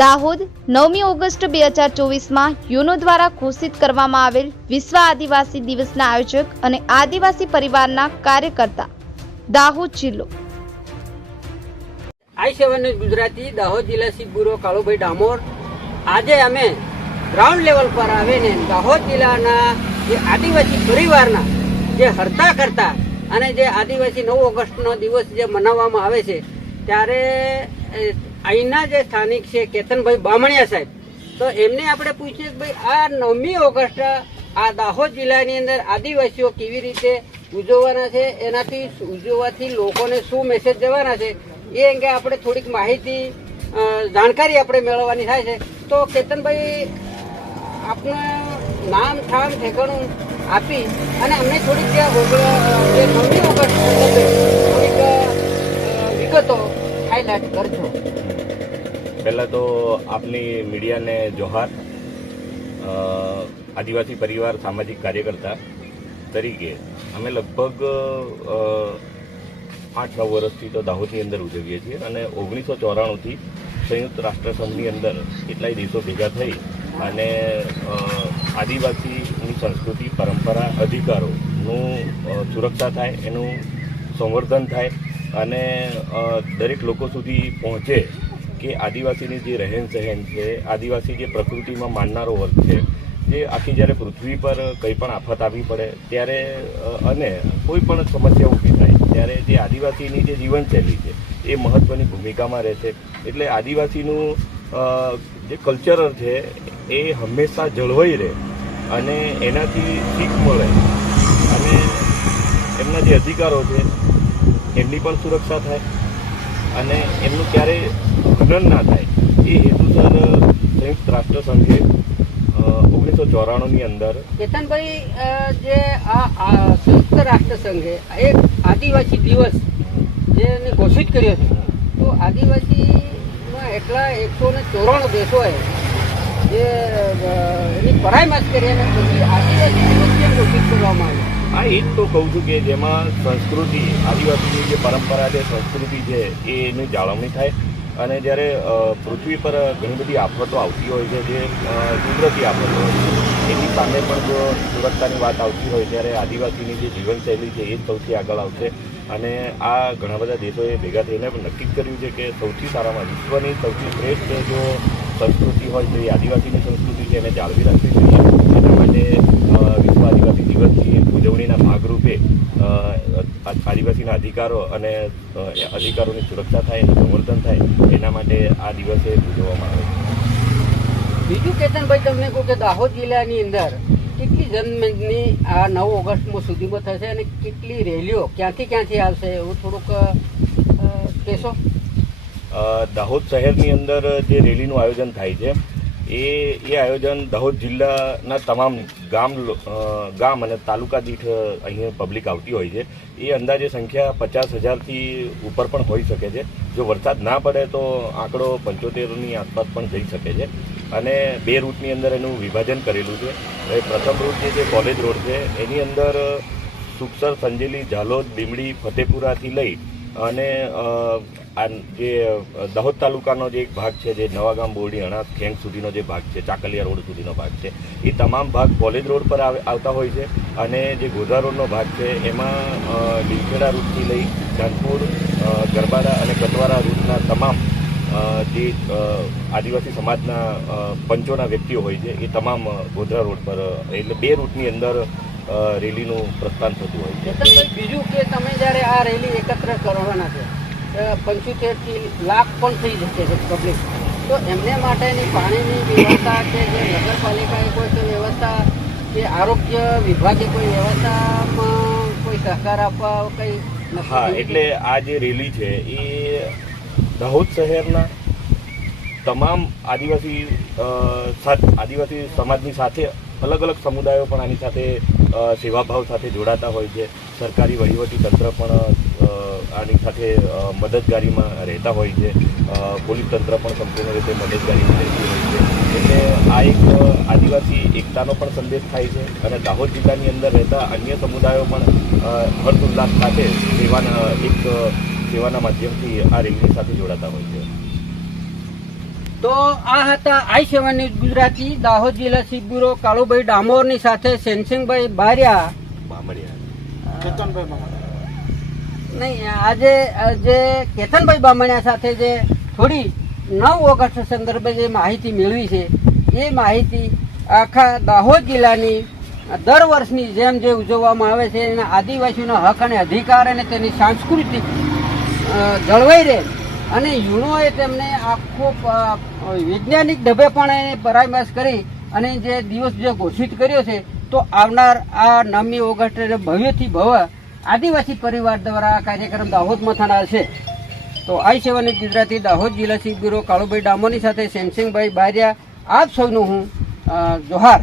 દાહોદ, નવમી ઓગસ્ટ બે હજાર ચોવીસમાં યુનો દ્વારા ઘોષિત કરવામાં આવેલ વિશ્વ આદિવાસી દિવસના આયોજક અને આદિવાસી પરિવારના કાર્યકર્તા, દાહોદ જિલ્લો. આઈ ગુજરાતી, દાહોદ જિલ્લા શિવ બ્યુરો કાળુભાઈ ડામોર. આજે અમે ગ્રાઉન્ડ લેવલ પર આવીને દાહોદ જિલ્લાના જે આદિવાસી પરિવારના જે હરતા કરતા અને જે આદિવાસી નવ ઓગસ્ટનો દિવસ જે મનાવવામાં આવે છે, ત્યારે અહીંના જે સ્થાનિક છે, કેતનભાઈ બામણિયા સાહેબ, તો એમને આપણે પૂછીએ કે ભાઈ, આ નવમી ઓગસ્ટ, આ દાહોદ જિલ્લાની અંદર આદિવાસીઓ કેવી રીતે ઉજવવાના છે, એનાથી ઉજવવાથી લોકોને શું મેસેજ જવાના છે, એ અંગે આપણે થોડીક માહિતી જાણકારી આપણે મેળવવાની થાય છે. તો કેતનભાઈ, આપનું નામ, ઠામ, ઠેકાણું આપી અને અમને થોડીક જે નવમી ઓગસ્ટ થોડીક વિગતો પહેલાં તો આપની મીડિયાને જોહાર આદિવાસી પરિવાર, સામાજિક કાર્યકર્તા તરીકે અમે લગભગ આઠ નવ વર્ષથી તો દાહોદની અંદર ઉજવીએ છીએ અને ઓગણીસો ચોરાણુંથી સંયુક્ત રાષ્ટ્રસંઘની અંદર કેટલાય દેશો ભેગા થઈ અને આદિવાસીની સંસ્કૃતિ, પરંપરા, અધિકારોનું સુરક્ષા થાય, એનું સંવર્ધન થાય અને દરેક લોકો સુધી પહોંચે કે આદિવાસીની જે રહેન સહેન છે, આદિવાસી જે પ્રકૃતિમાં માનનારો વર્ગ છે, જે આખી જ્યારે પૃથ્વી પર કંઈ પણ આફત આવી પડે, ત્યારે અને કોઈ પણ સમસ્યા ઊભી થાય, ત્યારે જે આદિવાસીની જે જીવનશૈલી છે, એ મહત્ત્વની ભૂમિકામાં રહે છે એટલે આદિવાસીનું જે કલ્ચર છે, એ હંમેશા જળવાઈ રહે અને એનાથી શીખ મળે. અને એમના જે અધિકારો છે એમની પણ સુરક્ષા થાય અને એમનું ક્યારેય હનન ના થાય. એ હેતુસર સંયુક્ત રાષ્ટ્ર સંઘે ઓગણીસો ચોરાણુંની અંદર કેતનભાઈ જે આ સંયુક્ત રાષ્ટ્ર સંઘે એક આદિવાસી દિવસ જેને ઘોષિત કર્યો છે, તો આદિવાસીમાં એટલા એકસો ને ચોરાણું દેશોએ જે એની પરાયમાસ કરી અને પછી આદિવાસી એ જ તો કહું છું કે જેમાં સંસ્કૃતિ, આદિવાસીની જે પરંપરા છે, સંસ્કૃતિ છે, એની જાળવણી થાય. અને જ્યારે પૃથ્વી પર ઘણી બધી આફતો આવતી હોય છે, જે કુદરતી આફતો હોય છે, એની સામે પણ જો સુરક્ષાની વાત આવતી હોય, ત્યારે આદિવાસીની જે જીવનશૈલી છે, એ સૌથી આગળ આવશે. અને આ ઘણા બધા દેશોએ ભેગા થઈને પણ નક્કી કર્યું છે કે સૌથી સારામાં વિશ્વની સૌથી શ્રેષ્ઠ જો સંસ્કૃતિ હોય, તો એ આદિવાસીની સંસ્કૃતિ છે, એને જાળવી રાખવી જોઈએ. માટે વિશ્વ આદિવાસી દિવસની ઉજવણીના ભાગરૂપે આદિવાસીના અધિકારો અને અધિકારોની સુરક્ષા થાય એનું સંવર્ધન થાય એના માટે આ દિવસે ઉજવવામાં આવે છે. બીજું કેતનભાઈ તમને કહું કે દાહોદ જિલ્લાની અંદર કેટલી જનમેદની આ નવ ઓગસ્ટ સુધીમાં થશે અને કેટલી રેલીઓ ક્યાંથી ક્યાંથી આવશે એવું થોડુંક કહેશો? દાહોદ શહેરની અંદર જે રેલીનું આયોજન થાય છે એ એ આયોજન દાહોદ જિલ્લાના તમામ ગામ ગામ અને તાલુકા દીઠ અહીંયા પબ્લિક આવતી હોય છે. એ અંદાજે સંખ્યા પચાસ હજારથી ઉપર પણ હોઈ શકે છે. જો વરસાદ ના પડે તો આંકડો પંચોતેરની આસપાસ પણ જઈ શકે છે. અને બે રૂટની અંદર એનું વિભાજન કરેલું છે. એ પ્રથમ રૂટ જે છે, કોલેજ રોડ છે, એની અંદર સુખસર, સંજેલી, ઝાલોદ લીમડી ફતેપુરાથી લઈ અને આ જે દાહોદ તાલુકાનો જે એક ભાગ છે જે નવાગામ બોરડી અણાસ ખેંગ સુધીનો જે ભાગ છે ચાકલિયા રોડ સુધીનો ભાગ છે એ તમામ ભાગ કોલેજ રોડ પર આવે- આવતા હોય છે અને જે ગોધરા રોડનો ભાગ છે એમાં લીલખેડા રૂટથી લઈ અ, ગરબાડા અને કટવારા રૂટના તમામ જે આદિવાસી સમાજના પંચોના વ્યક્તિઓ હોય છે એ તમામ ગોધરા રોડ પર એટલે બે રૂટની અંદર રેલીનું પ્રસ્થાન થતું હોય છે. કેતનભાઈ બીજું કે તમે જ્યારે આ રેલી એકત્ર કરવાના છે પંચોતેરથી લાખ પણ થઈ જશે છે પબ્લિક તો એમને માટેની પાણીની વ્યવસ્થા કે જે નગરપાલિકાએ કોઈ તો વ્યવસ્થા કે આરોગ્ય વિભાગે કોઈ વ્યવસ્થામાં કોઈ સહકાર આપવા કંઈ હા એટલે આ જે રેલી છે એ દાહોદ શહેરના તમામ આદિવાસી આદિવાસી સમાજની સાથે અલગ અલગ સમુદાયો પણ આની સાથે સેવાભાવ સાથે જોડાતા હોય છે. સરકારી વહીવટી તંત્ર પણ આની સાથે મદદગારીમાં રહેતા હોય છે. પોલીસ તંત્ર પણ સંપૂર્ણ રીતે મદદગારીમાં રહેતી હોય છે. એટલે આ એક આદિવાસી એકતાનો પણ સંદેશ થાય છે અને દાહોદ જિલ્લાની અંદર રહેતા અન્ય સમુદાયો પણ અ, હર્ષ ઉલ્લાસ સાથે સેવાના એક સેવાના માધ્યમથી આ રેલીની સાથે જોડાતા હોય છે. તો આ હતા I seven news Gujarati Dahod જિલ્લા શીખ બ્યુરો કાળુભાઈ ડામોરની સાથે સેનસિંગભાઈ બારિયા. નહીં આજે જે કેતનભાઈ બામણિયા સાથે જે થોડી નવ ઓગસ્ટ સંદર્ભે જે માહિતી મેળવી છે એ માહિતી આખા દાહોદ જિલ્લાની દર વર્ષની જેમ જે ઉજવવામાં આવે છે એના આદિવાસીનો હક અને અધિકાર અને તેની સાંસ્કૃતિક જળવાઈ રહે. અને યુનોએ તેમને આખો વૈજ્ઞાનિક ઢબે પણ એને પરામર્શ કરી અને જે દિવસ જે ઘોષિત કર્યો છે, તો આવનાર આ નવમી ઓગસ્ટે ભવ્યથી ભવ્ય આદિવાસી પરિવાર દ્વારા આ કાર્યક્રમ દાહોદમાં થનાર છે. તો આઈ સેવન ગુજરાતી દાહોદ જિલ્લા શીખ બ્યુરો કાળુભાઈ ડામોની સાથે સેમસિંગભાઈ બારિયા, આપ સૌનું હું જોહાર.